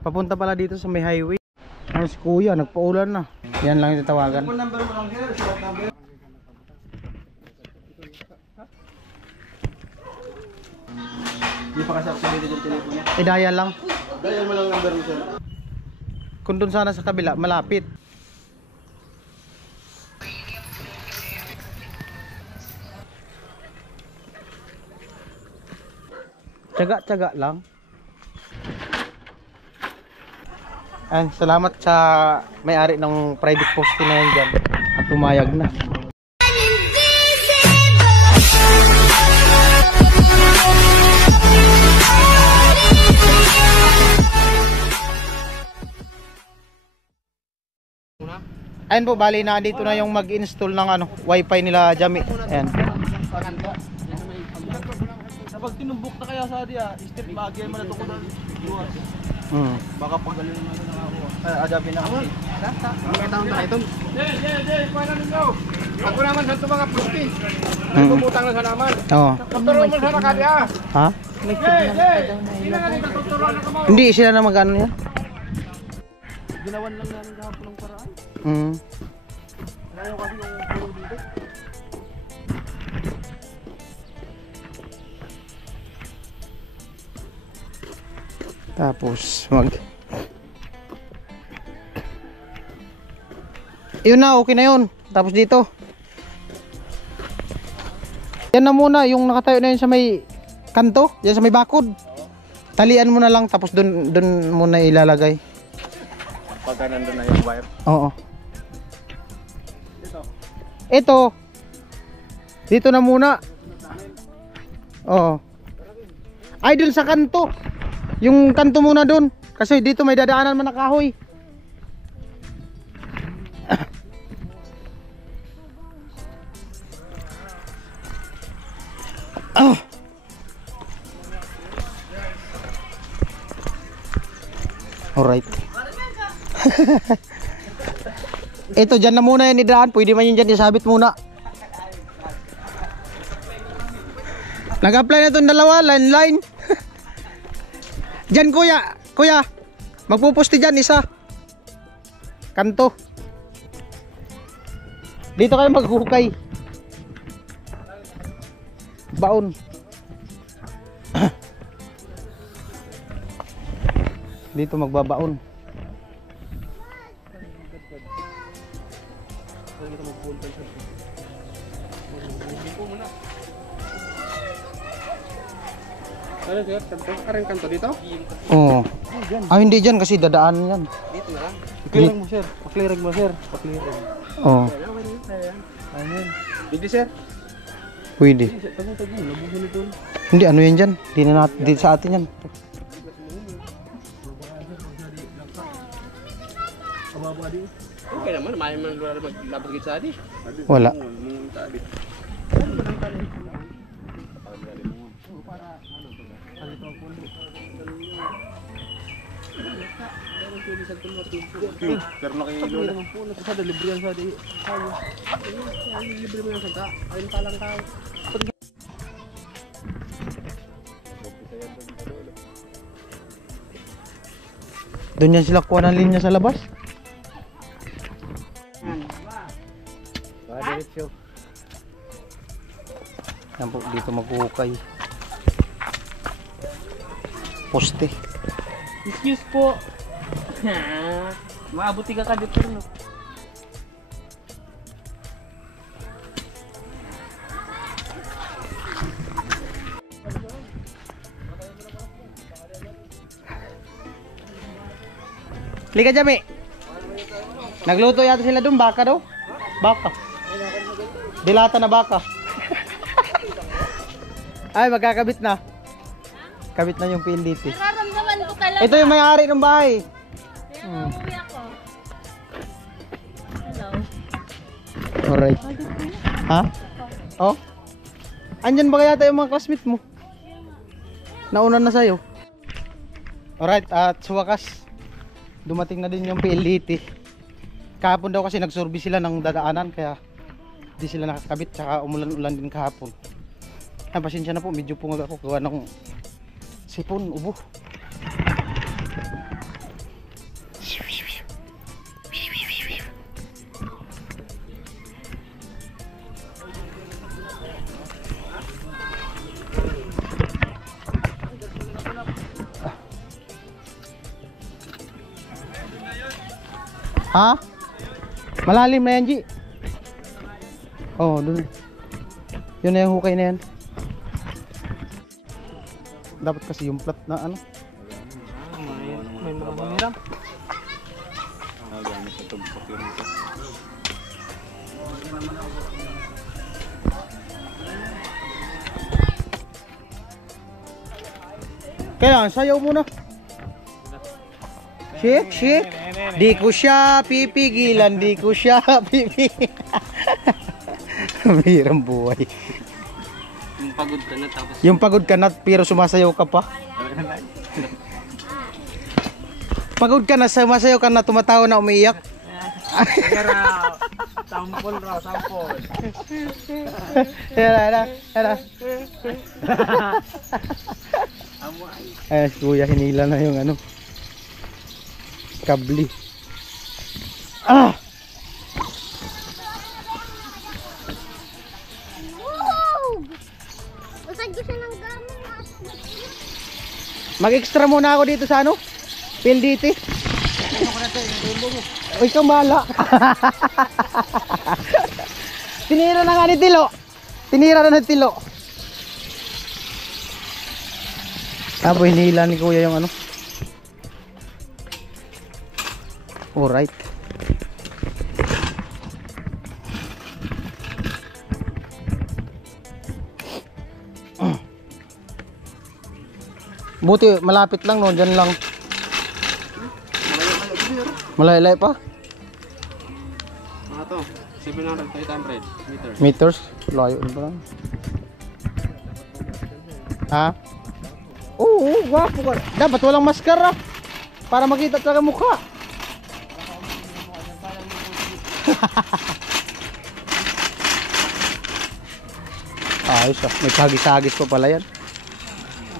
Papunta pala dito sa may highway. Ay, si kuya, nagpaulan na. Yan lang yung tawagan. Hindi pa kasi activated yung telepono niya. Dial lang. Dial mo lang number mo, sir. Kung doon sana sa kabila, malapit. Tiyaga-tiyaga lang. Ay, salamat sa may-ari ng private posting na yan dyan. At umayag na. Ayun po, bali na dito na yung mag-install ng ano, wifi nila Jami. Ayan. Kapag tinumbok na kaya sa diya, step bagay mo na ito ko na luwas. Baka pagaling naman na ako. Adapin na ako. Nakataon na ito. Jay, paano ninyo? Ako naman sa ito mga pusti. Nagpumutang na sa naman. Oo. Tuturo mo sa nakadya. Ha? Jay, hindi na natin tuturo na kamo. Hindi sila na mag-ano yan. Ginawan lang namin kahapon ng paraan. Ngayon kasi yung tulong dito. Tapos yun na, okay na yun. Tapos dito yan na muna, yung nakatayo na yun sa may kanto, yan sa may bakod. Talian mo na lang, tapos dun muna ilalagay. Pagka nandun na yung wire. Oo. Ito dito na muna. Oo. Ay, dun sa kanto. Yung kanto muna dun. Kasi dito may dadaanan man na kahoy. Oh. Alright. Ito, dyan na muna yan idaan. Pwede man yun dyan isabit muna. Nag-apply na itong dalawa, line. Dyan kuya, magpupusti dyan isa. Kanto. Dito kayo maghukay. Baon. Dito magbabaon. Ano sir? Karang kanto dito? Oo. Hindi dyan kasi dadaan yan. Dito na lang. Clearing mo sir. Pa-clearing mo sir. Pa-clearing. Oo. Ayun. Hindi sir. Pwede. Tago-tago. Labuhin ito. Hindi, ano yan dyan? Di sa atin yan. Okay naman. May man maglabas git sa adi. Wala. Pero nakihilo na. Sa delivery yan sa di. Libre mo yung santa. Ayun palang tao. Doon yan sila kuha ng linya sa labas. Yan po, dito maghuhukay. Poste. Excuse po. Maabuti ka dito, no? Liga Jami. Nagluto yata sila doon, baka daw. Baka. Dilata na baka. Ay, magkakabit na. Kabit na yung PLDT. Nararamdaman ko talaga. Ito yung may-ari ng bahay. Kaya uuwi ako. Hello. Alright. Ha? Oh? Andyan ba kaya yung mga classmate mo? Nauna na sa'yo. Alright, at sa wakas dumating na din yung PLDT. Kahapon daw kasi nagsurvey sila ng dadaanan, kaya di sila nakakabit, tsaka umulan-ulan din kahapon. Ay, pasensya na po, medyo pungag ako gawa ng sipon, ubo. Ha? Malalim na yan, G. Oh, dun. Yun na yung hukay na yan. Dapat kasi yung plat na ano. May mga mamiram. Gamit ito sa firma ko. Kailangan sayaw muna. Shake, shake. Di ko siya pipigilan, di ko siya pipigilan. Mahirang buhay. Yung pagod ka na tapos Yung pagod ka na pero sumasayaw ka pa. Pagod ka na, sumasayaw ka na, tumatawa na, umiiyak. Kaya sampol raw, sampol. Tara. Eh, kuya, hinila na yung ano. Kabli. Ah! Wow! Usad ko siya ng gamit. Mag-extra muna ako dito sa ano? PLDT. O ikaw bahala. Tinira na nga ni Tilo. Tinira na ni Tilo. Tapos hinila ni kuya yung ano. Alright. Buti malapit lang no, dyan lang. Malay-lay pa. mga to 700, 800 meters. Meters. Layo na ba lang? Ha? Oo, gwapo ka. Dapat walang maskara para makita talaga mukha. Ayos ah. May hagis-hagis pa pala yan.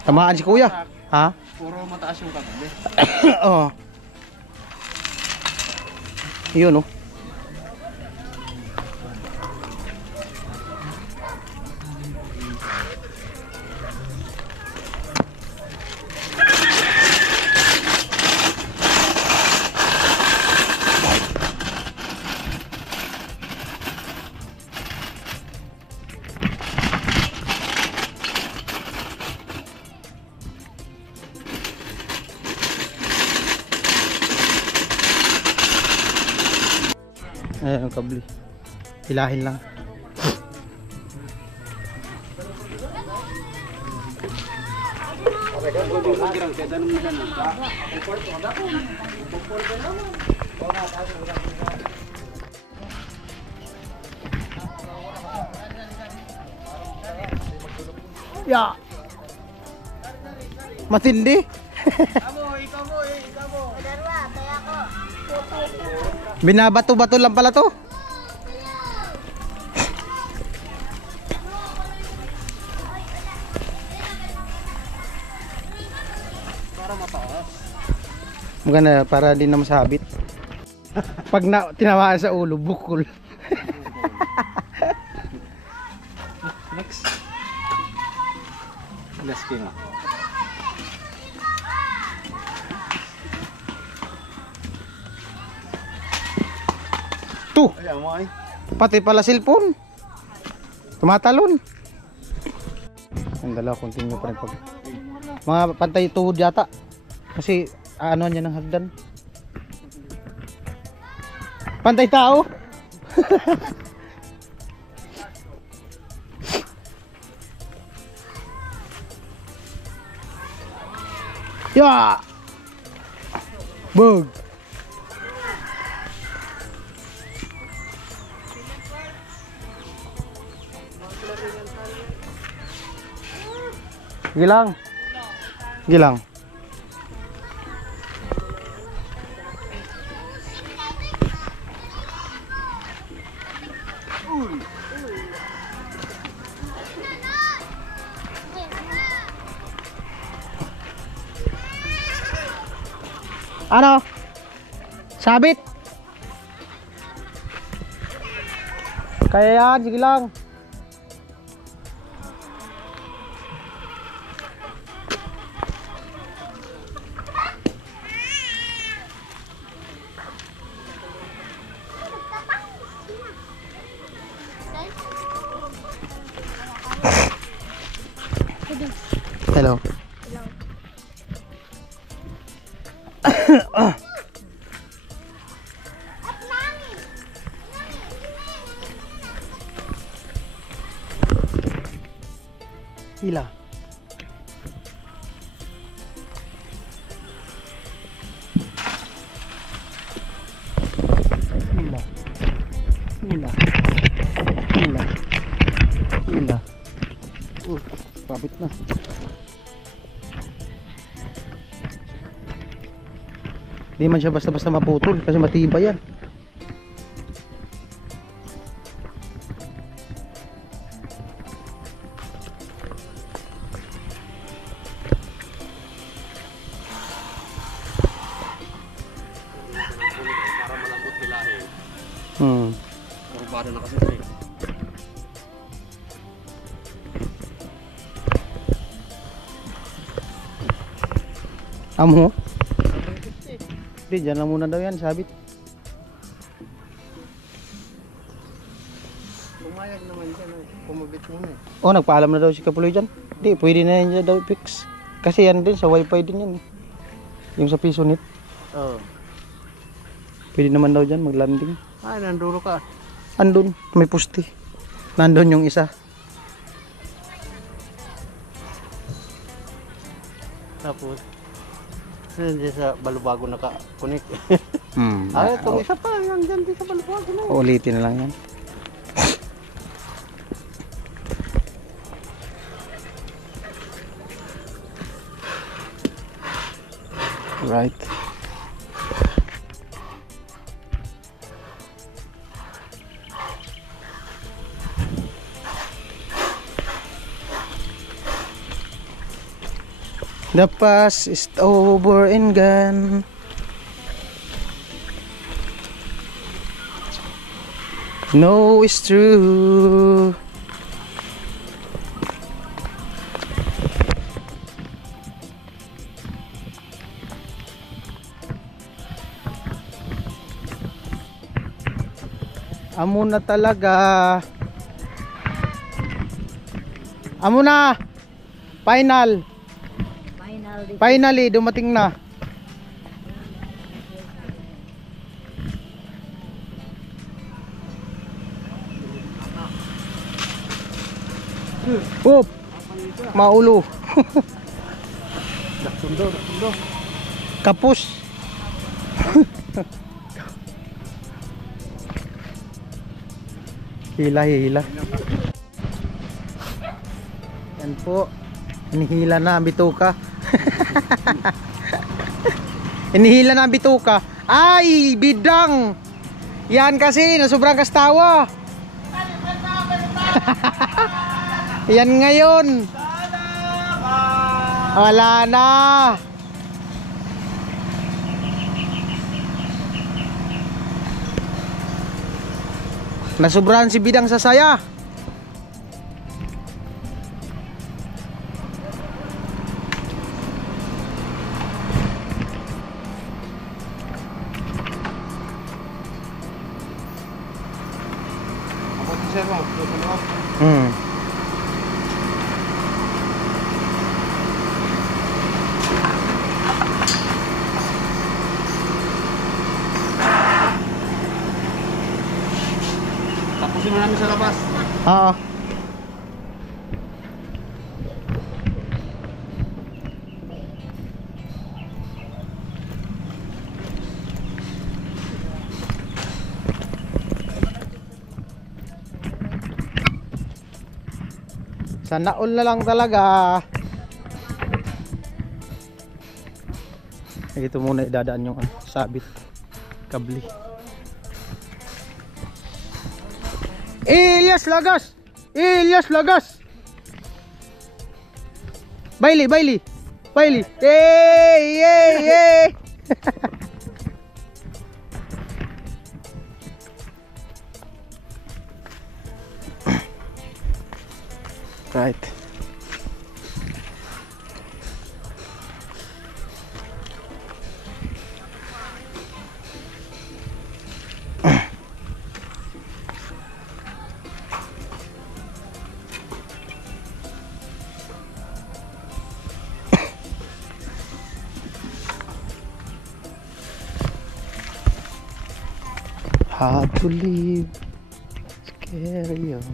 Tamaan si kuya. Ha? Puro mataas yung kagabi. Oo. Yun oh. Ayan ang kabli. Hilahin lang. Ya. Matindi. Binabato-bato lang pala to. Para mataas. Maganda para din na masabit. Pag tinamaan sa ulo, bukol. Next. Last king ah. Tu, Ayan mo ay. pati pala cellphone. Tumatalon. Ang dalawa, continue pa rin pag mga pantay tuhod yata. Kasi ano niya ng hagdan. Pantay tao. Ya. Bug. Gilang. Gilang. Ano? Sabit? Kaya yan, sige lang. Hila. Hila. Hila. Hila. Hila. Kapit na. Hindi man siya basta-basta maputol kasi matibay yan. Para malambot hilahin. Barbado na kasi ito eh. Amo? Hindi, dyan lang muna daw yan, sabit. Pumayag naman siya na kumabit muna eh. Oh, nagpaalam na daw si Kapuloy dyan. Hindi, pwede na yan daw fix. Kasi yan din, sa wifi din yan eh. Yung sa piso net. Oo. Pwede naman daw dyan maglanding. Ay, nandulo ka. Andun, may pusti. Nandun yung isa. Tapos, hindi sa Balubago naka-connect. Ay, Ay, itong isa pa, nandyan din sa Balubago na eh. ulitin na lang yan. Right. The past is over and gone. No, it's true. Amo na talaga. Amo na. Final. Finally, dumating na. Oop. Maulo. Sundo. Kapus. Hila. Yan po. Inihila na ang bituka. Inihila na ang bituka. Ay, bidang. Yan kasi, nasubrang kastawa. Yan ngayon. Wala na. Nasubrahan si bidang sa saya. Tapusin mo namin sa labas. Oo. Sana all na lang talaga. Ito muna idadaan yung sabit kabli. Ilyas Lagas! Ilyas Lagas! Bailey! Yay! Right. Hard to live, carry on.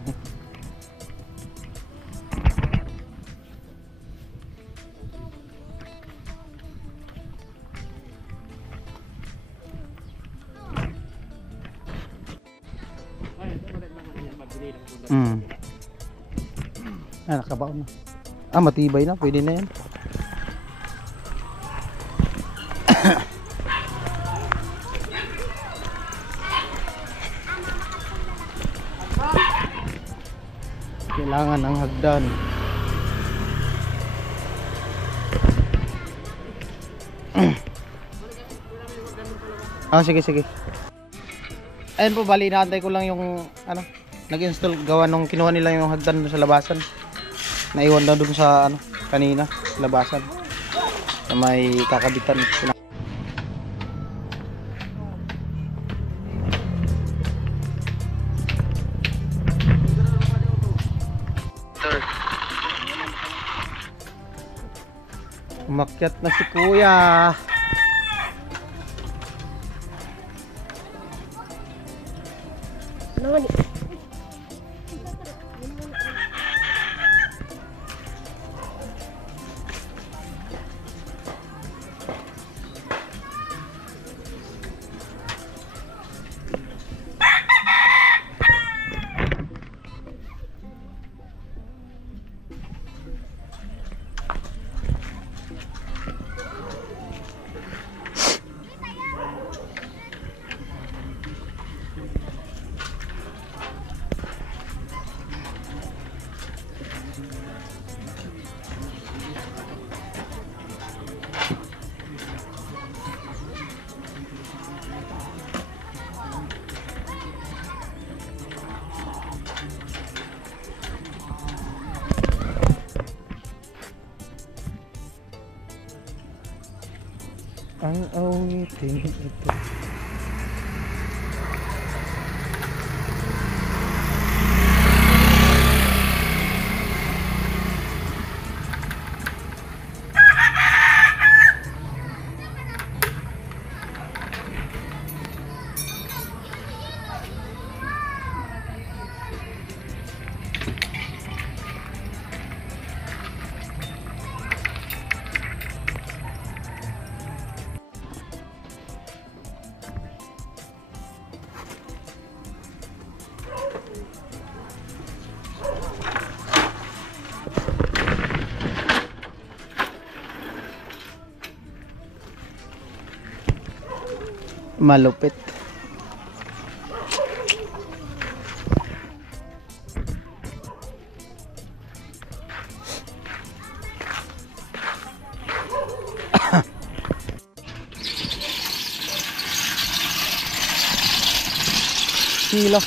Nakabaon na. Matibay na, pwede na yan. Kailangan ng hagdan. Sige, sige. Ayun po, bali inaantay ko lang yung ano, nag-install gawa nung kinuha nila yung hagdan dun sa labasan. Naiwan na dun sa ano, kanina, labasan. Na may kakabitan. Umakyat na si kuya. Ang awitin ito. Malupit.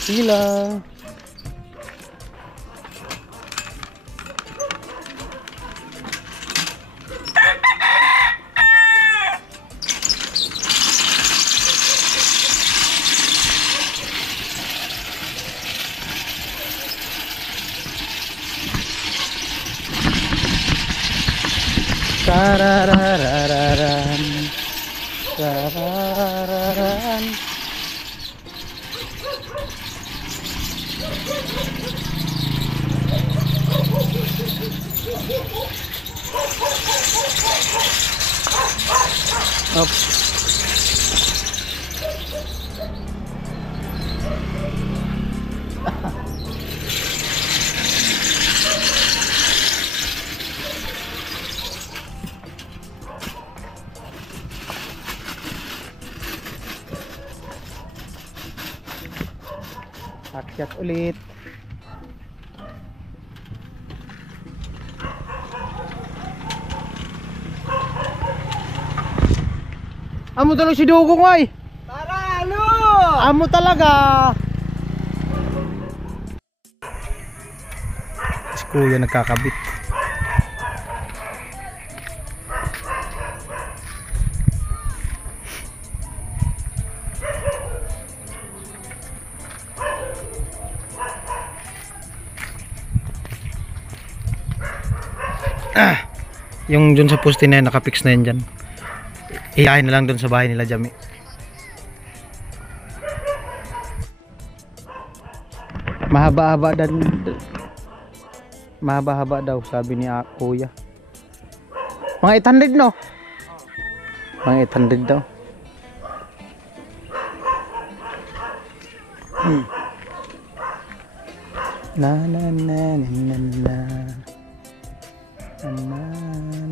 Sila. Tararararan, tararararan. Up. Akyat ulit. Amo talaga si Dugong ay. Tara, ano? Amo talaga. Si kuya nagkakabit. Yung dun sa poste na yan, nakapix na yan dyan. Iyahin na lang dun sa bahay nila Jami. Mahaba-haba dan mahaba-haba daw sabi ni kuya. Mga 800 no? Mga 800 daw. Na na na na na na. Na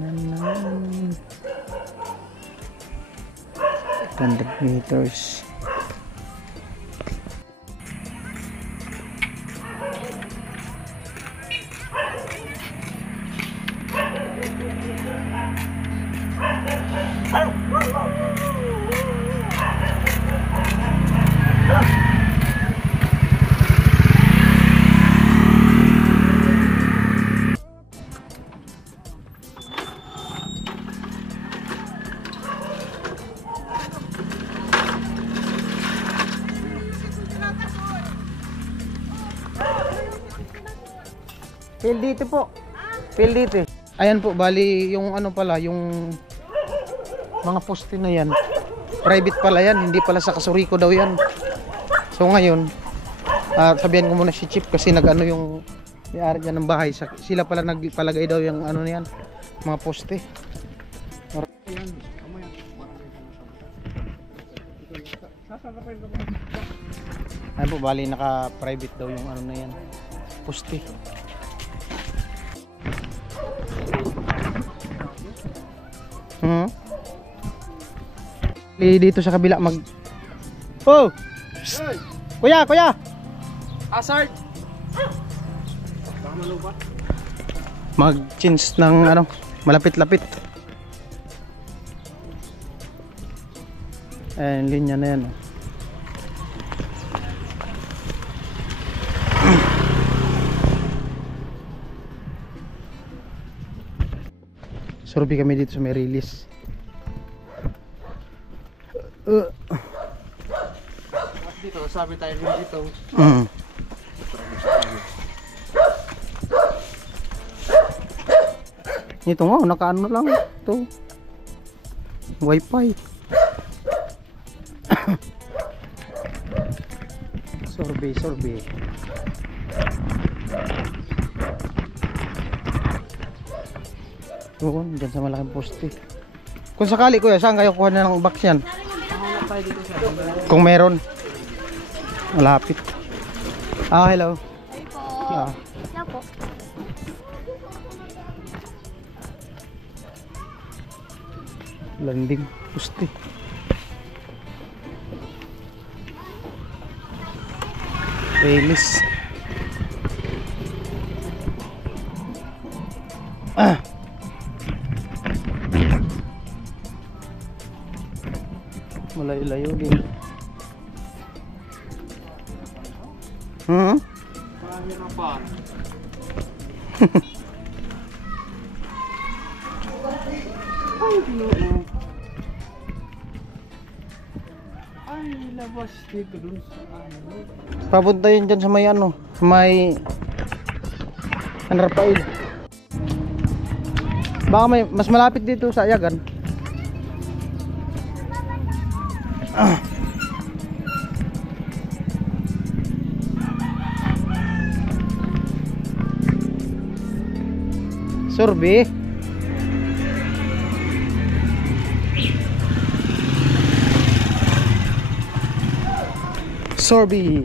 na na. 800 meters. Fill dito po. Fill dito. Ayan po, bali yung ano pala, yung mga poste na yan. Private pala yan, hindi pala sa Kasuriko daw yan. So ngayon, sabihan ko muna si Chip kasi nag-ano yung may-ari dyan ng bahay. Sila pala nagpalagay daw yung ano na yan, mga poste. Ayan po, bali naka-private daw yung ano na yan, poste. Dito sa kabila mag Oh! Psst! Kuya, kuya! Hazard! Baka malupa. Mag-change ng ano, malapit-lapit. Ayan, linya na yan. Survey kami dito sa may release. Dito, sabi tayo dito. Ito nga, nakaano lang ito. Wi-Fi. Survey. Doon, dyan sa malaking poste. Kung sakali kuya, saan kayo kuha na ng box yan? Kung meron. Malapit. Hello. Hello po. Landing poste. Release. Malayo-layo din. Mahirapan. Ay, labas dito dun sa ano. Papunta yun dyan sa may ano, sa may Rafael. Baka may mas malapit dito sa Ayagan. Survey. Sorby.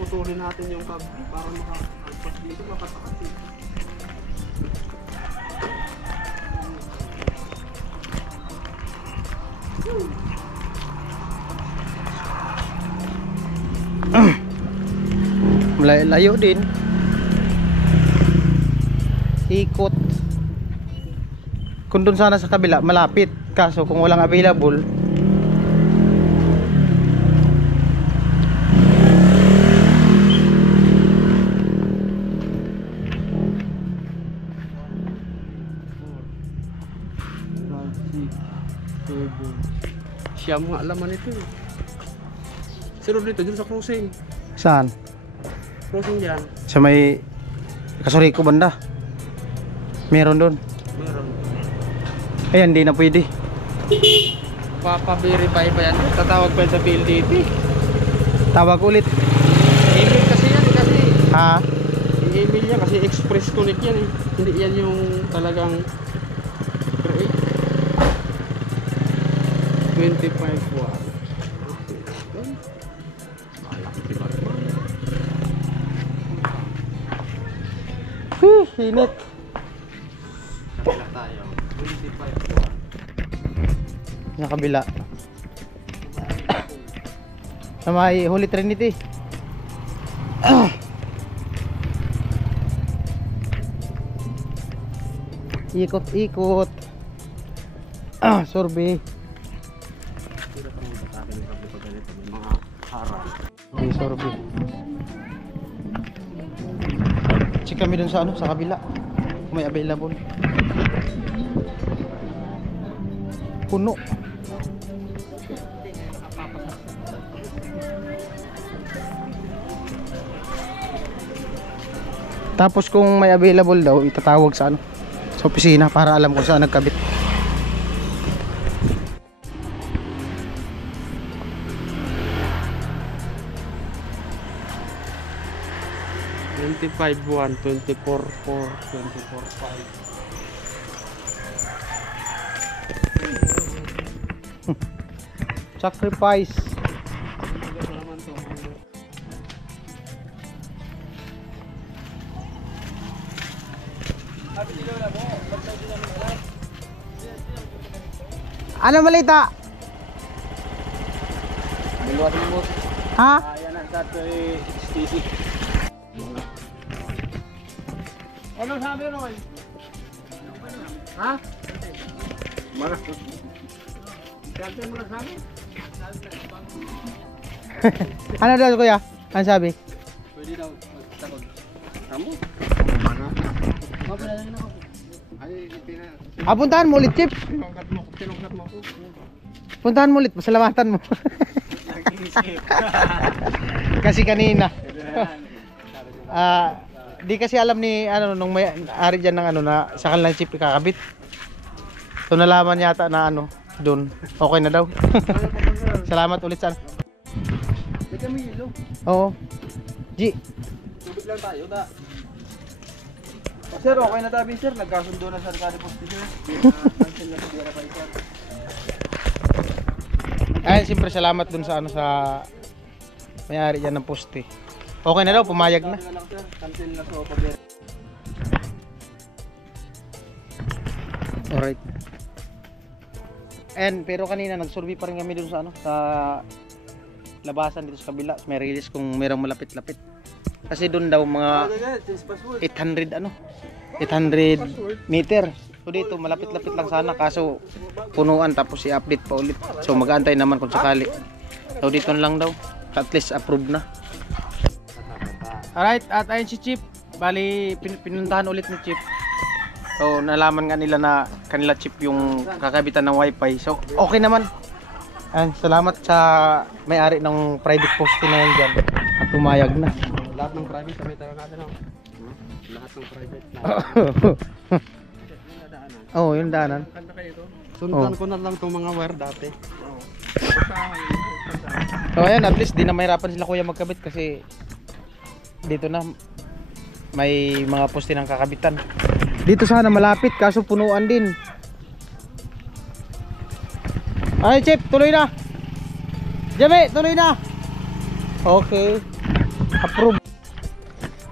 Putulin natin yung kab para makapag dito makatakas dito. Layo din. Ikot. Kung doon sana sa kabila malapit, kaso kung walang available Magic. Siyam nga laman ito eh. Sunod dito, dun sa crossing. Saan? Crossing dyan. Sa may Kasuriko banda. Meron doon. Meron. Ayan, di na pwede. Papa-verify pa yan. Tatawag pa yan sa PLDT. Tawag ulit. Email kasi yan kasi. Ha? I-email niya kasi express connect yan eh. Hindi yan yung talagang create. 25 watt. Init. Kabila tayo. 25 watt. Sa kabila. Sa may Holy Trinity. Ikot-ikot. Survey. Sila pa mga sa akin yung pagpapaganit ng mga harang. Okay, survey. Check kami dun sa ano, sa kabila. Kung may available. Puno. Tapos kung may available daw, itatawag sa ano, sa opisina para alam kung saan nagkabit. $25 1, $24 4, $24 5. Sacrifice. Ano balita? Biluan mo. Ha? Ayan ang sa HTC. Ano sabi Roy? Ha? Mara. Kante mo na sabi? Ano daw kuya? Ano sabi? Pwede daw magtakod. Kamu? Mara. Mabala na ako. Ay, hindi na. Puntahan mo ulit, Chip. Tinungkat mo ako. Puntahan mo ulit, pasalamatan mo. Kasi kanina. Di kasi alam ni ano nung may ari diyan ng ano na sa kanilang chip ikakabit. So nalaman yata na ano doon. Okay na daw. Salamat ulit sa. Teka mo yelo. Oo. G. Tubig lang tayo da. Sir, okay na tabi sir. Nagkasundo na sa Arcade Poste sir. Cancel na sa verify sir. Ay, siyempre salamat dun sa ano sa may-ari diyan ng poste. Okay na daw, pumayag na. Cancel na sa verify. Alright. And pero kanina nag-survey pa rin kami dun sa ano sa labasan dito sa kabila. May release kung merong malapit-lapit. Kasi doon daw mga 800 ano 800 meter. So dito malapit-lapit lang sana kaso punuan tapos i-update pa ulit. So mag-aantay naman kung sakali. So dito lang daw. At least approved na. Alright, at ayun si Chip. Bali pinuntahan ulit ni Chip. So nalaman nga nila na kanila Chip yung kakabitan ng wifi. So okay naman. And salamat sa may-ari ng private poste na yan dyan. At pumayag na. Lahat ng private sabay tayo natin no? Lahat ng private. Oo, yung daanan. Kanta kayo ito. Sundan ko na lang itong mga wire dati. So ayan, at least di na mahirapan sila kuya magkabit kasi dito na may mga poste ng kakabitan. Dito sana malapit kaso punuan din. Ay Chip, tuloy na. Jame, tuloy na. Okay. Approve.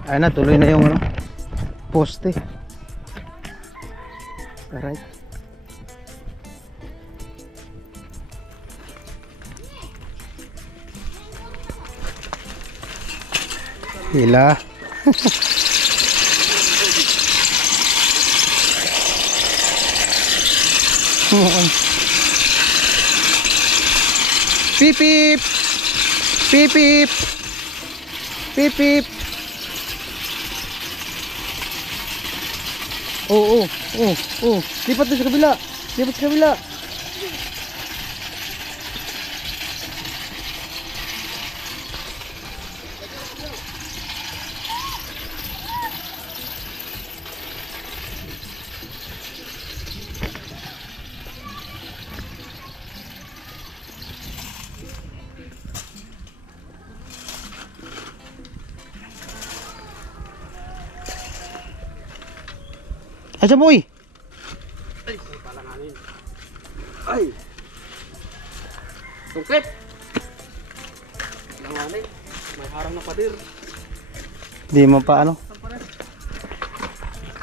Ayun na, tuloy na yung ano, poste. Alright. Hila. Pip pip. Pip pip. Pip pip. Oh. Lipat doon sa kabila. Lipat sa kabila. Ay, siya boy! Ay, pala namin. Ay! Tungkit! Langanin. May harang na padir. Di mo pa ano?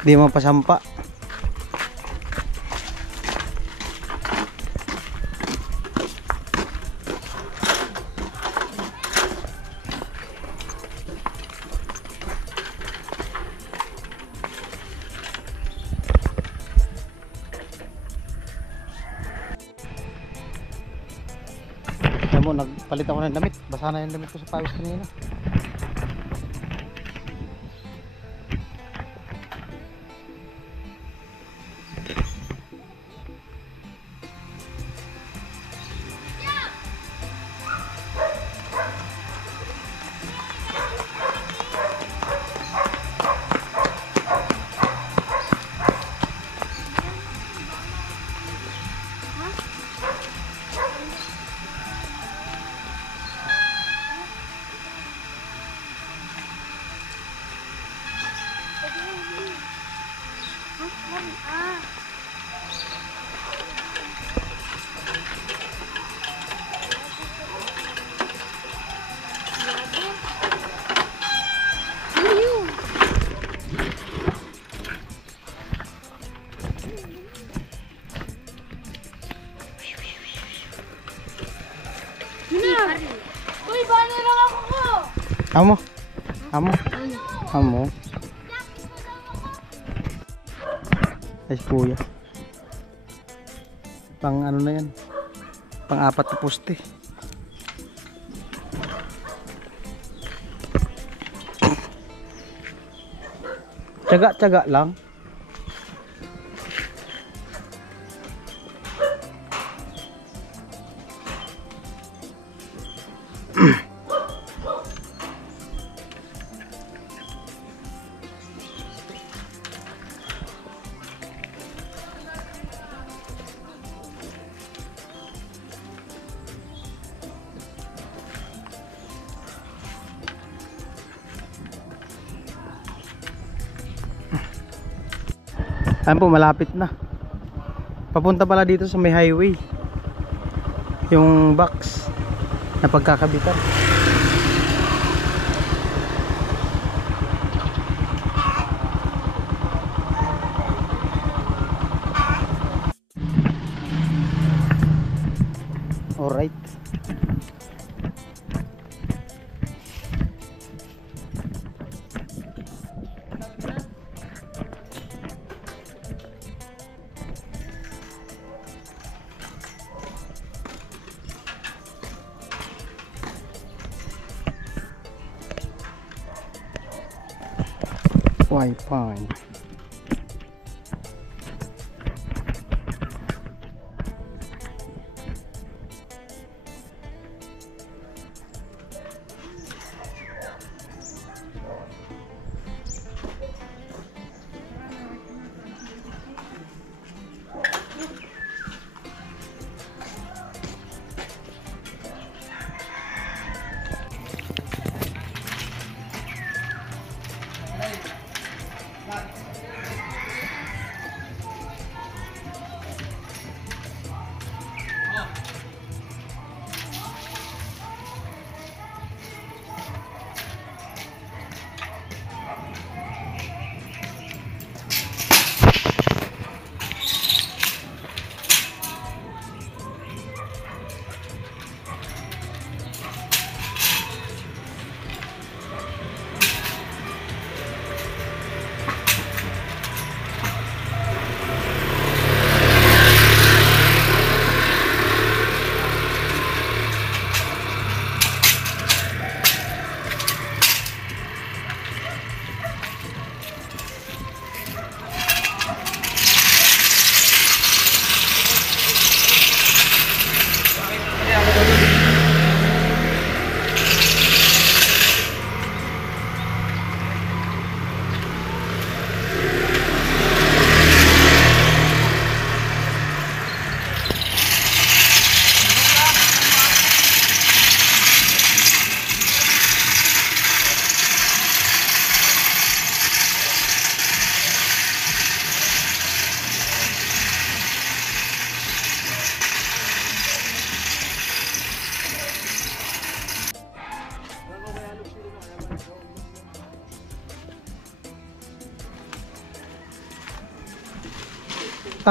Di mo pa sampa. Alam mo, nagpalit ako ng damit. Basa na yung damit ko sa pawis kanina. Uy, paano lang ako ko? Amo. Amo. Amo. Ay, kuya. Pang ano na yan? Pang 4 na poste. Tiyaga-tiyaga lang. Ayan po, malapit na. Papunta pala dito sa may highway. Yung box na pagkakabitan. Alright. Wi-Fi.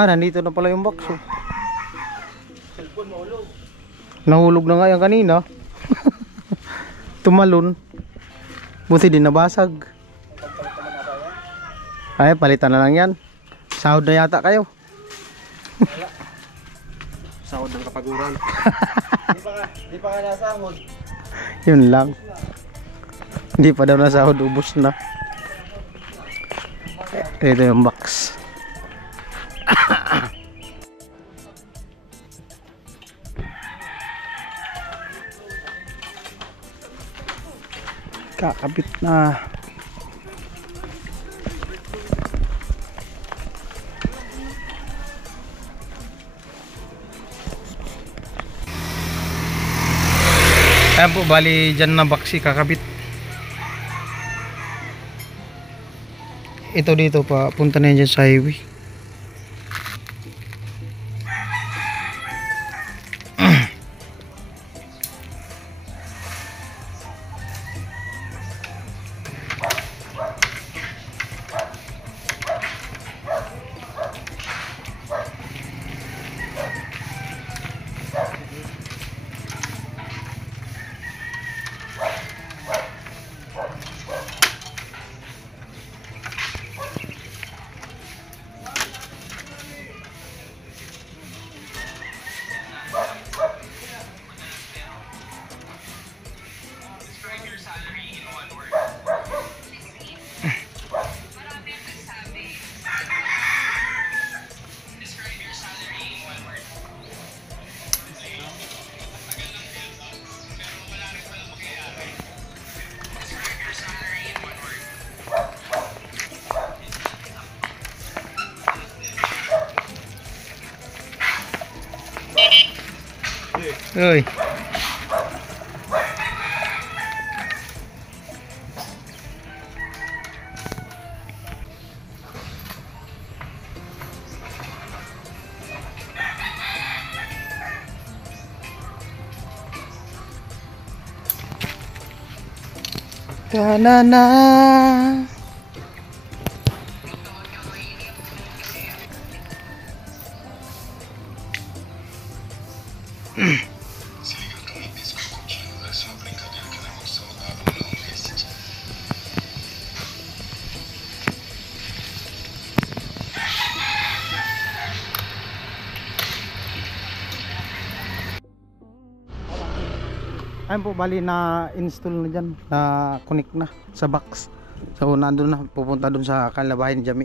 Nandito na pala yung box. Oh. Nahulog na nga yan kanina. Tumalon. Buti din nabasag. Ay, palitan na lang yan. Sahod na yata kayo. Sahod ng kapaguran. Di pa nga nasahod. Yun lang. Hindi pa daw nasahod, ubos na. Ito yung box. Kakabit na. Ayan po, bali dyan na boxy kakabit. Ito dito pa, punta na yan dyan sa highway. Uy. Ta-na-na. Ayun po, bali na install na dyan, na connect na sa box. So nandun na, pupunta dun sa kalabahay ni Jami.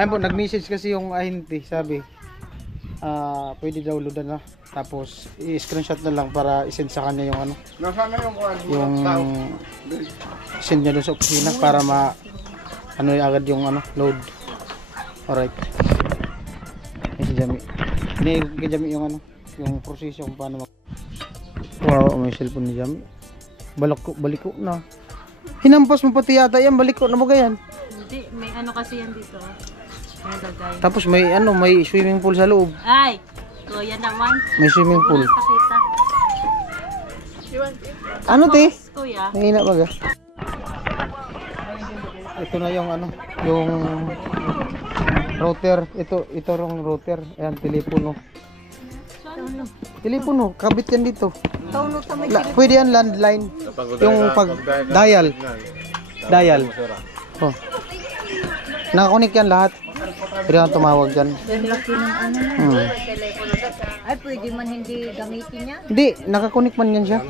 Ayun po, nag-message kasi yung ahinti, sabi pwede daw loadan na, tapos i-screenshot na lang para isend sa kanya yung ano, Nasaan na yung kuhan? yung send niya dun sa opisina para ma ano agad yung ano, load. Alright. Ay si Jami, hindi kay Jami yung ano, yung proseso kung paano mag. Wow, may cellphone ni Jami. Baliko na. Hinampas mo pati yata yan, baliko na mo ganyan. Hindi, may ano kasi yan dito. May lagay. Tapos may ano, may swimming pool sa loob. Ay! Kuya naman. May swimming pool. Pakita. Ano te? Kuya. Nangina ba ga? Ito na yung ano, yung router. Ito rong router. Ayan, telepono. Telepono, kabit yan dito. Pwede yan landline. Yung pag dial. Dial. Oh. Nakakunik yan lahat. Pwede kang tumawag dyan. Ay, pwede man hindi gamitin niya. Hindi, nakakunik man yan siya.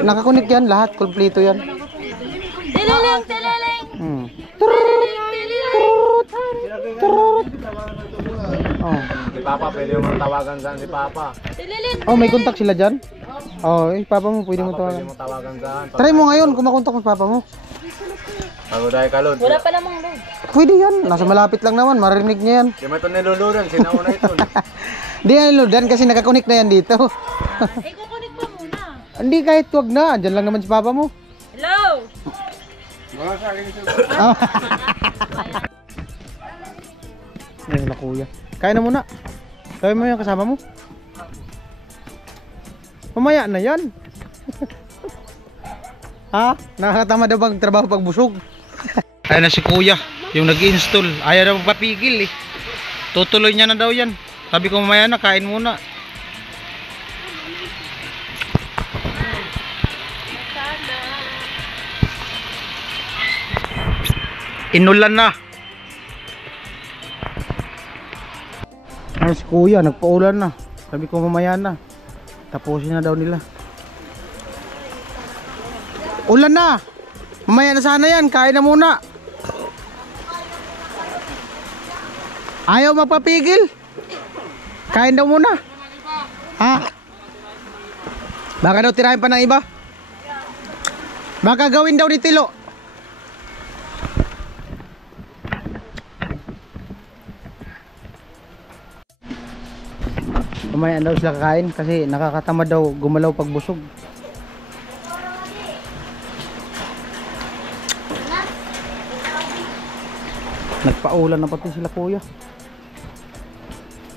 Nakakunik yan lahat, kompleto yan. Tililing! Tililing! Turut! Turut! Oh. Si Papa, pwede mo tawagan saan si Papa. Tililing! Oh, may contact sila dyan? Oh, papa mo, pwede mo Pwede tawagan. mo tawagan saan. Try mo ngayon, kung makontak mo papa mo. Bago dahil kalod. Wala pa namang load. Pwede yan, nasa malapit lang naman, marinig niya yan. Di mo ito niluludan, sinauna ito. Di yan loadan kasi nakakunik na yan dito. Eh, kukunik pa muna. Hindi, kahit wag na, dyan lang naman si papa mo. Hello! Mga sa akin ito. Ayun na kuya. Kaya na muna. Kaya mo yung kasama mo. Mamaya na yan. Ha? Nakakatama daw bang trabaho pag busog? Ayun na si kuya, yung nag-install. Ayaw na magpapigil eh. Tutuloy niya na daw yan. Sabi ko mamaya na, kain muna. Inulan na. Ay, si kuya, nagpaulan na. Sabi ko mamaya na. Tapusin na daw nila. Ulan na. Mamaya na sana yan, kain na muna. Ayaw mapapigil. Kain daw muna. Ha? Baka daw tirahin pa ng iba. Baka gawin daw ni Tilo. Mamaya daw sila kakain kasi nakakatamad daw gumalaw pag busog. Nagpaulan na pati sila kuya.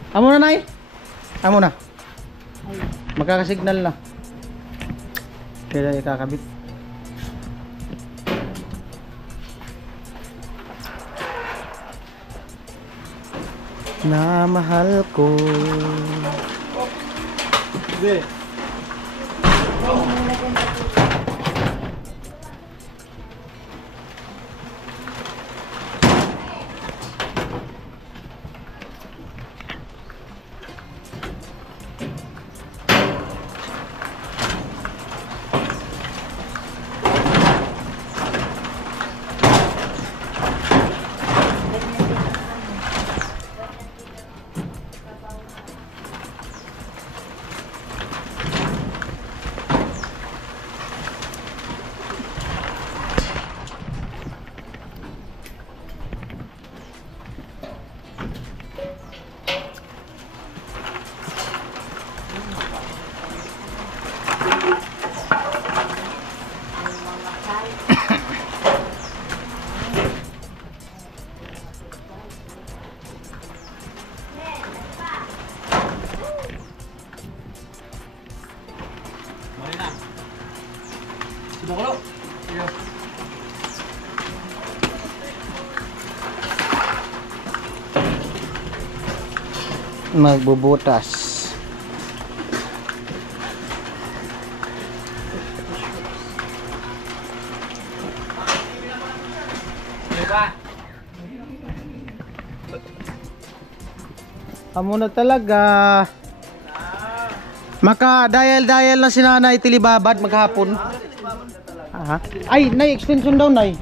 Amo na, Nay? Amo na. Magkakasignal na. Kaya ikakabit. Na mahal ko. Hindi. Sudah iya. Magbubutas. Amo na talaga. Maka-dial na si Nanay Tilibabad maghapon. Aha. Ay, Nay, extension daw, Nay.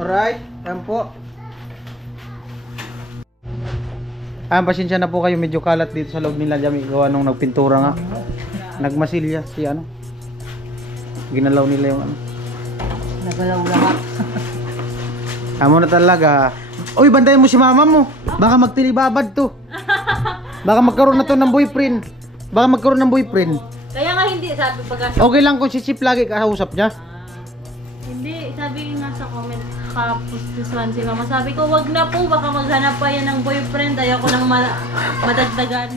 Alright, yan po. Pasensya na po kayo, medyo kalat dito sa loob nila Jami. Gawa nung nagpintura nga. Nagmasilya si ano. Ginalaw nila yung ano. Nagalaw lahat. Amo na talaga. Uy, bandayan mo si mama mo. Baka magtilibabad to. Baka magkaroon na to ng boyfriend. Baka magkaroon ng boyfriend. Kaya nga hindi, sabi pag Okay lang kung si Chip lagi kausap niya. hindi, sabi nga sa comment kapustusan si mama. Sabi ko, wag na po, baka maghanap pa yan ng boyfriend. Ayoko nang madagdagan.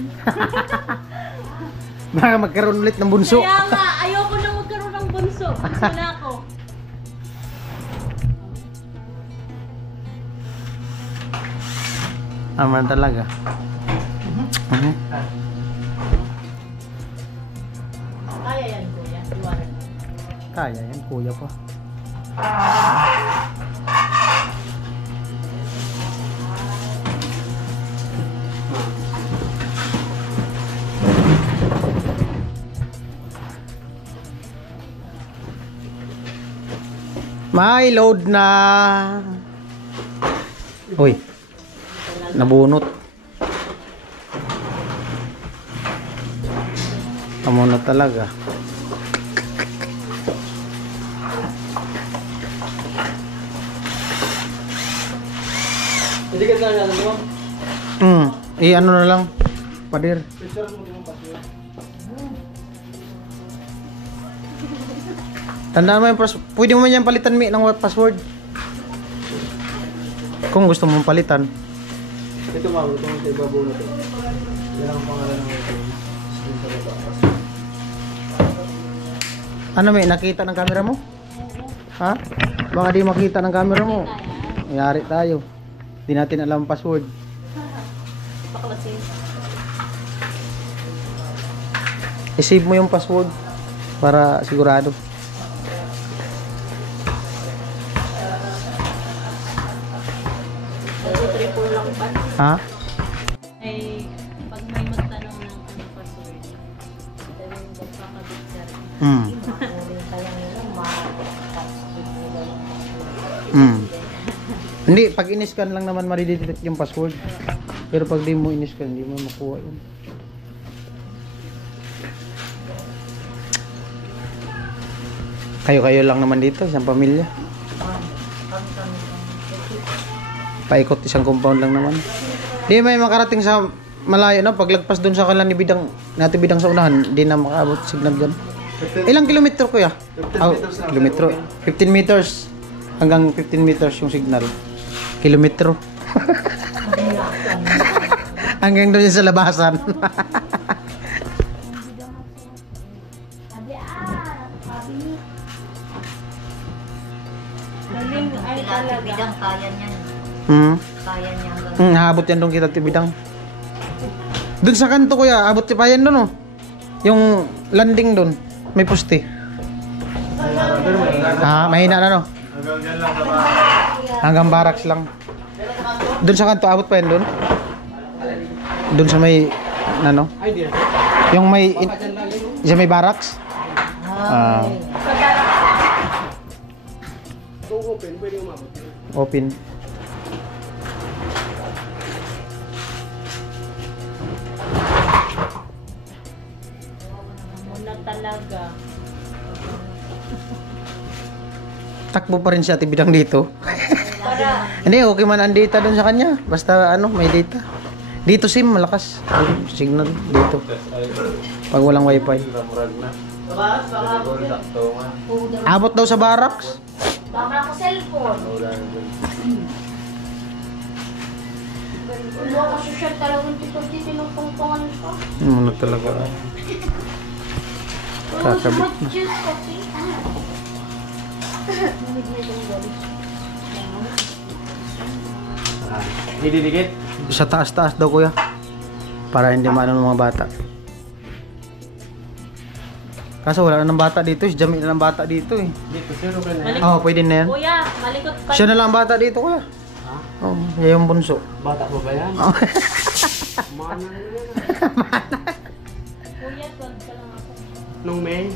Baka magkaroon ulit ng bunso. Kaya nga, ayoko nang magkaroon ng bunso. Bunso na ako. Aman talaga. Kaya yan, kuya. Iwanan mo. Kaya yan, kuya pa. May load na. Uy. Nabunot. Amo na talaga. Hindi ka lang yan, ano? Ano na lang. pader. Picture mo yung password. Tandaan mo yung pwede mo man yan palitan mi ng password. Kung gusto mong palitan. Ito ma'am, ito sa ibabaw na to. Yan ang pangalan ng ito. Screen sa baba. Ano may nakita ng camera mo? Ha? Baka di makita ng camera mo. Mayari tayo. Di natin alam ang password. Baklasin. I-save mo yung password para sigurado. Triple lang pa. Ha? Ay, pag may magtanong ng ano password, dali yung magkakabit ka rin. Mm. Mm. Hindi, pag in-scan lang naman maridetect yung password. Pero pag di mo in-scan, hindi mo makuha yun. Kayo-kayo lang naman dito, isang pamilya. Paikot isang compound lang naman. Di may makarating sa malayo na paglagpas doon sa kanila ni Bidang, natin Bidang sa unahan, di na makaabot signal doon. Ilang kilometro kuya? 15 meters lang. Kilometro. 15 meters. Hanggang 15 meters yung signal. Kilometro. Hanggang doon yung sa labasan. Galing ay talaga. Bidang kaya niyan. Kaya niya hanggang Habot yan doon kita Tibidang. Doon sa kanto kuya, abot pa yan doon oh. Yung landing doon, may poste. Mahina na no. Hanggang dyan lang sa bahay. Hanggang barracks lang. Doon sa kanto, abot pa yan doon. Doon sa may, ano? Yung may, sa may barracks. Kung open, pwede umabot. Open. Muna talaga. Takbo pa rin siya Tibidang dito. Hindi, okay man ang data doon sa kanya. Basta ano, may data. Dito SIM, malakas. Signal dito. Pag walang wifi. Abot daw sa barracks. baka ako cellphone. Ulo ako social talagang tito tinutungtungan ko. Ano talaga. Kakabit na. Juice kasi. Ididikit? Sa taas-taas daw kuya. Para hindi maano ng mga bata. Kaso wala na ng bata dito. Si Jamie na ng bata dito eh. Dito, zero ka na. Malikot. Oo, pwede na yan. Kuya, malikot pa. Siya na lang ang bata dito kuya. Oo, yan yung bunso. Bata ko ba yan? Oo. Mana na yan. Kuya, 12 ka lang ako. Nung May.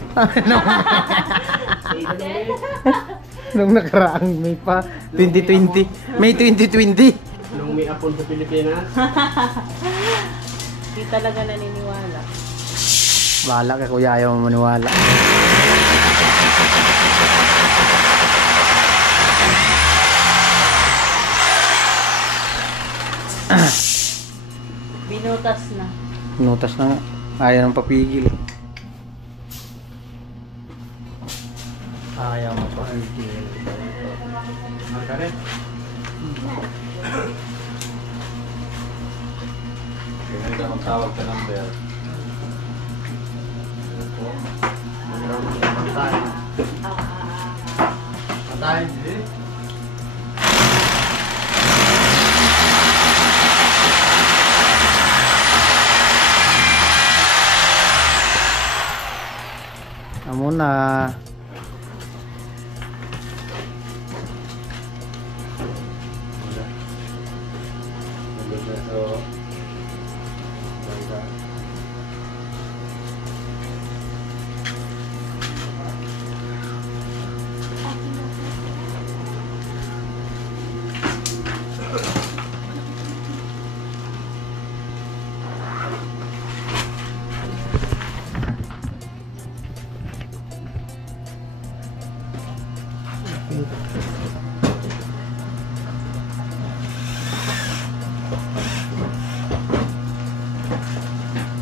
Nung nakaraang May pa. 2020. May 2020. Nung May apon sa Pilipinas. Hindi talaga naniniwala. Bahala ka kuya, ayaw mo maniwala. Binutas na. Nutas na nga. Ayaw nang papigil. Ayaw mo papigil. Magkaret. Kaya ka magtawag ka ng bell. Patay. Amo na.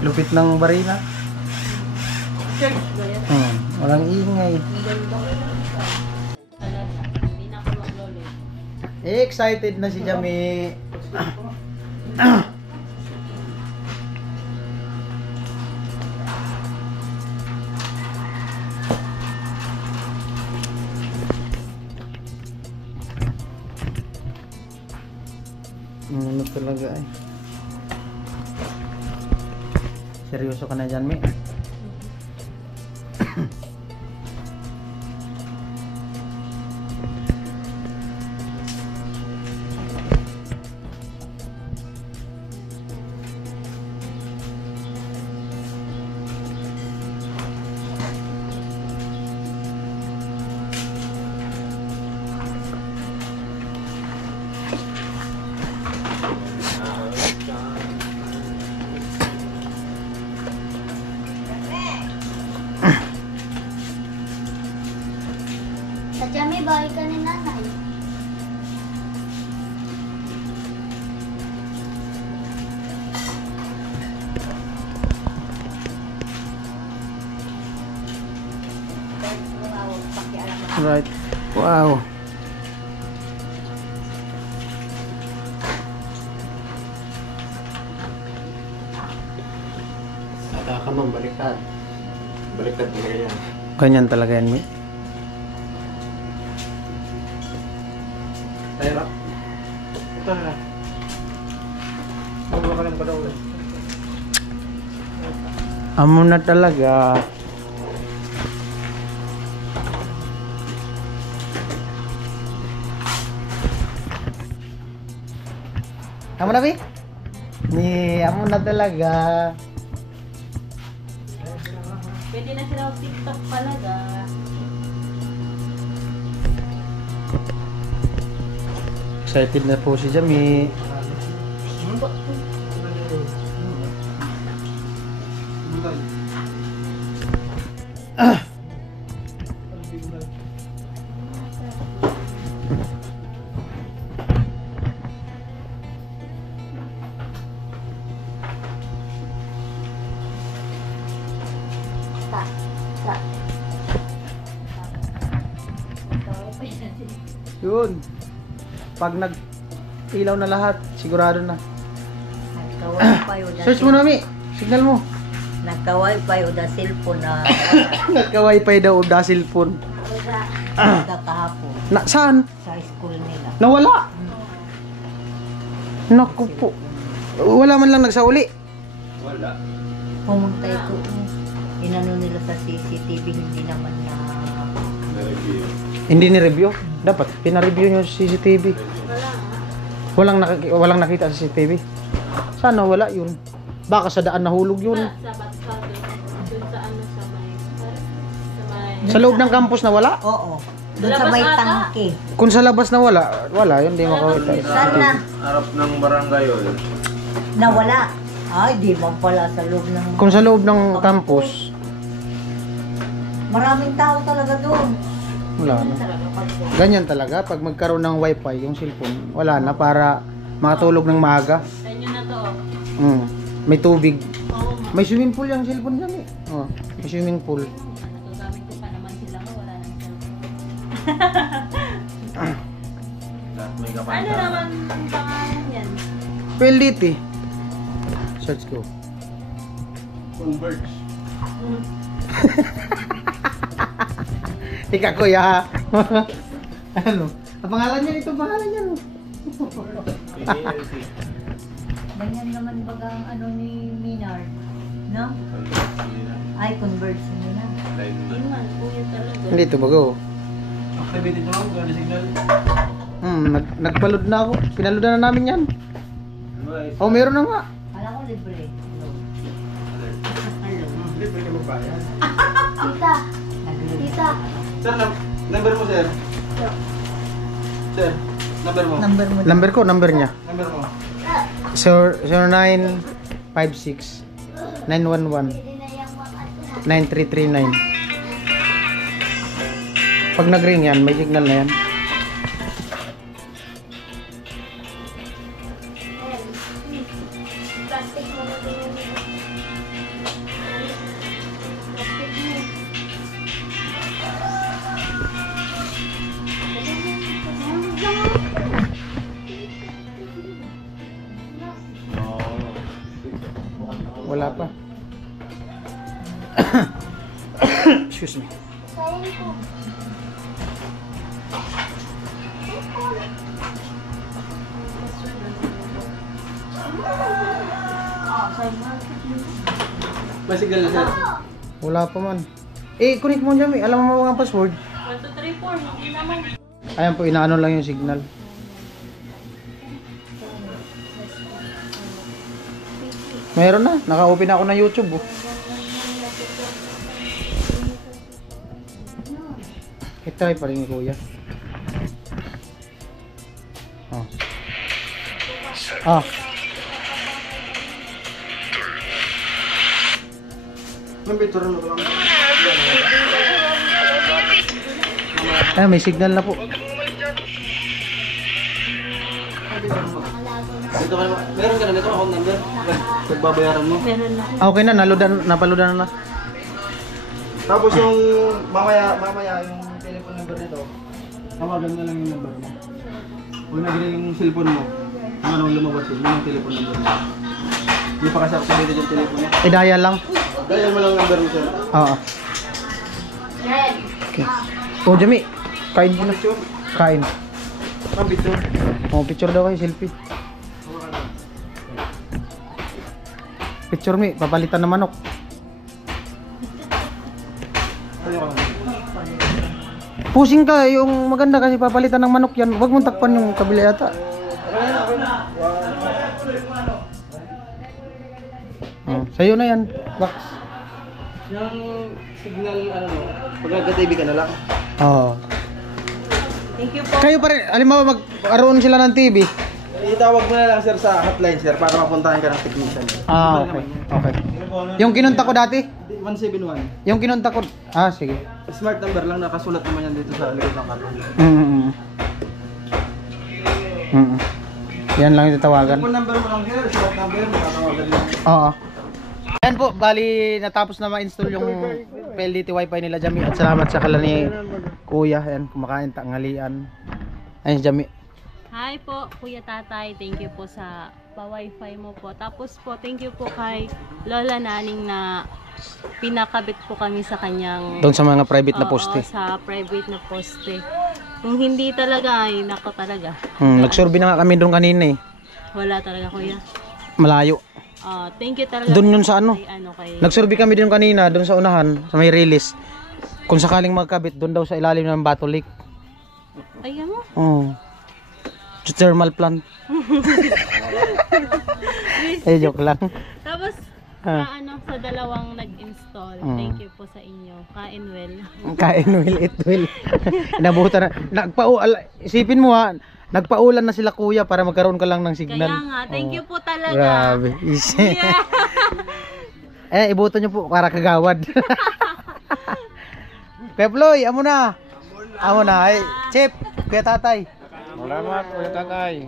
Lupit ng barina. Walang ingay. Hindi na ako maglolit. Excited na si Jami. Ano talaga ay. Seryoso ka na dyan, Mi? Sa Jami, bahay ka ni nanay. Right. Wow. Nakakamang baliktad. Baliktad talaga yan. Ganyan talaga yan, Mi. Tayo. Ito na. Magbabalan ko daw. Amo na talaga. Amo na, Mi? Ni, amo na talaga. Pwede na sila TikTok palaga. Excited na po si Jami. Yun. Pag nag-ilaw na lahat, sigurado na. Nagka-wifi o Search mo na, Mi. Signal mo. Nagka-wifi o da cellphone na Nagka-wifi daw da cellphone. kahapon Saan? sa school nila. Nawala. Naku po. Wala man lang nagsauli. Wala. Pumunta ito. Inano nila sa CCTV, hindi naman na Hindi ni-review. Dapat pina-review nyo sa CCTV. Walang nakita sa CCTV. Sana wala yun. Baka sa daan nahulog yun. Sa Batkado. Doon sa ano sa may... Sa loob ng campus na wala. Oo. Doon sa Labas may ata. tangke. Kung sa labas na wala, wala yun. Hindi makakita. Sana Harap ng barangay yun. nawala. Ay, di man pala sa loob ng... Kung sa loob ng campus, Maraming tao talaga doon. wala na. Ganyan talaga. Pag magkaroon ng wifi, yung cellphone, wala na para makatulog ng maaga. Sa inyo na to. Oh. May tubig. Oo, ma. May swimming pool yung cellphone dyan eh. Oh, may swimming pool. Nagagamit ko pa naman sila ko. Wala nang cellphone. Lahat may Ano kapanta. naman ang pangalan yan? PLDT. Search ko. Converge. Ika kuya ha. Ano? Ang pangalan niya ito, pangalan niya. No? PLC. Ganyan naman baga ang ano ni Minard. No? Ay, converse nila. Hindi man, kuya talaga. Hindi ito bago. Activated mo ako, gano'n signal. Nagpaload na ako. Pinaload na namin yan. Nice. Oh, meron na nga. Kala ko libre. Libre ka magbayad. Tita, tita. Sir, number mo, sir. Sir, number mo. Number mo. Number ko, number niya. Number mo. 0956 911 9339. Pag nag-ring yan, may signal na yan. Plastic mo na din yun. Wala pa. Excuse me. Sayang ko. May signal na sir. Wala pa man. Eh, connect mo dyan. Alam mo mga password. 1, 2, 3, 4. Hindi naman. Ayan po, inaano lang yung signal. Meron na. Naka-open ako ng YouTube. Oh. I-try pa rin ni Kuya. Oh. Ah. May picture mo lang. Ayan, may signal na po. Dito ka naman. Meron ka na nito account number. Pagbabayaran mo. Meron na. Ah, okay na. Napaludan na. Tapos yung mamaya yung telephone number nito. Tawagan na lang yung number mo. Huwag na ganyan yung cellphone mo. Kung anong lumabas yun yung telephone number mo. Hindi pa kasi activated yung telephone mo. I-dial lang. Dial mo lang yung number mo sir. Oo. Okay. Oh, Jami. Kain ko na. Picture? Kain. Ang picture? Oh, picture daw kayo, selfie. Picture mi, papalitan ng manok. Tayo ka lang. Pusing ka, yung maganda kasi papalitan ng manok yan. Huwag mong takpan yung kabila yata. Oh, sa'yo na yan, Bax. Yung signal ano no, pagka-TV ka na lang. Oo. Thank you po. Kayo pa rin, alimbawa magkaroon sila ng TV. Itawag mo na lang sir sa hotline sir para mapuntahan ka ng technician. Ah, okay. Okay. Yung kinunta ko dati? 171. Yung kinunta ko, ah, sige. Smart number lang, nakasulat naman yan dito sa likod ng karton. Yan lang yung tatawagan. Phone number mo lang sir, smart number, makakawagan lang. Oo. Ayan po, bali natapos na ma-install yung PLDT Wi-Fi nila, Jami. At salamat sa kala ni Kuya. Ayan, kumakain tanghalian. Ayan, Jami. Hi po, Kuya Tatay. Thank you po sa pa-wifi mo po. Tapos po, thank you po kay Lola Naning na pinakabit po kami sa kanyang... Doon sa mga private na Oo, poste. sa private na poste. Kung hindi talaga, ay nako talaga. Nagsurvey na nga kami doon kanina eh. Wala talaga, Kuya. Malayo. Thank you talaga. Doon yun sa ano. Kay... Nagsurvey kami doon kanina, doon sa unahan, sa may release. Kung sakaling magkabit, doon daw sa ilalim ng Bato Lake. Ayan mo. Oh. Thermal plant. Eh, joke lang. Tapos, sa dalawang nag-install, thank you po sa inyo. Kain well. Kain will, it will. Inabutan na. Isipin mo ha, nagpaulan na sila Kuya para magkaroon ka lang ng signal. Kaya nga, thank you po talaga. Grabe. Easy. Yeah. Ibutan nyo po para kagawad. Kuya Floy, amo na. Amo na. Ay, Chip, Kuya Tatay. Salamat, Kuya Tatay.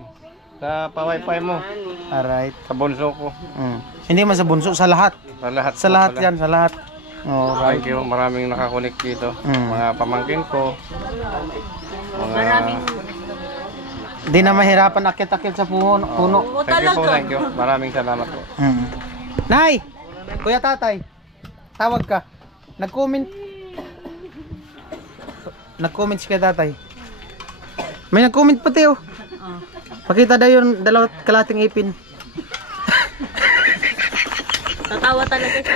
Sa pa-wifi mo. Alright. Sa bunso ko. Hindi man sa bunso, sa lahat. Sa lahat. Sa lahat yan, sa lahat. Alright. Thank you. Maraming nakakunik dito. Mga pamangkin ko. Maraming... Di na mahirapan akit-akit sa puno. Oo, Thank you po, talaga. thank you. Maraming salamat po. Nay! Kuya Tatay, tawag ka. Nag-comment si Kuya Tatay. May nag-comment pati oh. Pakita daw yung dalawat kalating ipin. Tatawa talaga siya.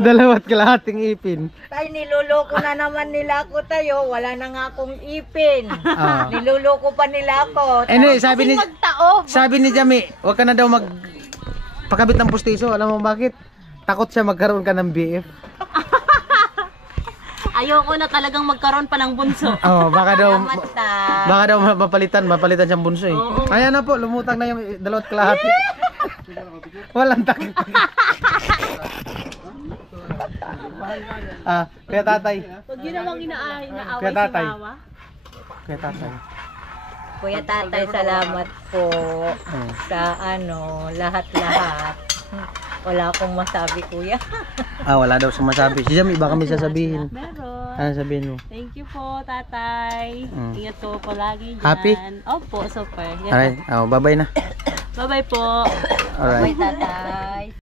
Dalawat kalating ipin. Tay, niloloko na naman nila ako tayo. Wala na nga akong ipin. Ah. Niloloko pa nila ako. Anyway, sabi Magtaob. ni Jami, wag ka na daw pakabit ng pustiso. Alam mo bakit? Takot siya magkaroon ka ng BF. Ayoko na talagang magkaroon pa ng bunso. Baka daw Mata. mapalitan siyang bunso eh. Oo. Ayan na po, lumutang na yung dalawat kalahati. Walang takot. Kuya Tatay. Huwag yun namang inaaway Kuya si Tatay. Mama. Kuya Tatay. Kuya Tatay, salamat po sa lahat-lahat. Wala akong masabi, kuya. Wala daw sumasabi. Si Jam, iba kami sasabihin. Meron. Ano sabihin mo? Thank you po, tatay. Ingat po palagi dyan. Happy? Opo, super. Yan Alright, bye-bye na. Bye-bye po. Alright. Tatay.